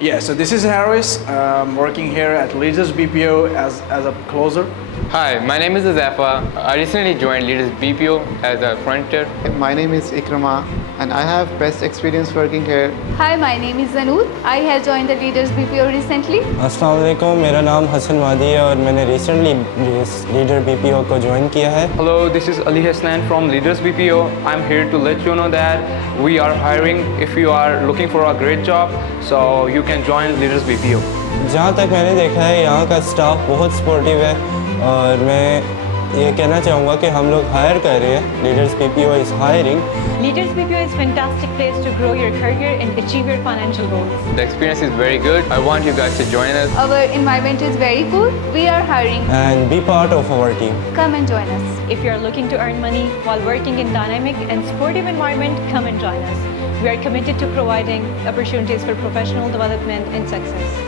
Yeah, so this is Harris, working here at Leaders BPO as a closer. Hi, my name is Azafa. I recently joined Leaders BPO as a fronter. My name is Ikrama and I have best experience working here. Hi, my name is Zanoor. I have joined the Leaders BPO recently. अस्सलाम वालेकुम, मेरा नाम हसन वादी है और मैंने recently leader BPO को join किया है। Hello, this is Ali Hasnan from Leaders BPO. I'm here to let you know that we are hiring if you are looking for a great job, so you can join Leaders BPO. जहाँ तक मैंने देखा है यहाँ का staff बहुत supportive है और मैं ये कहना चाहूँगा कि हम लोग हायर कर रहे हैं। Leaders BPO is hiring. Leaders BPO is a fantastic place to grow your career and achieve your financial goals. The experience is very good. I want you guys to join us. Our environment is very cool. We are hiring. And be part of our team. Come and join us. If you are looking to earn money while working in dynamic and supportive environment, come and join us. We are committed to providing opportunities for professional development and success.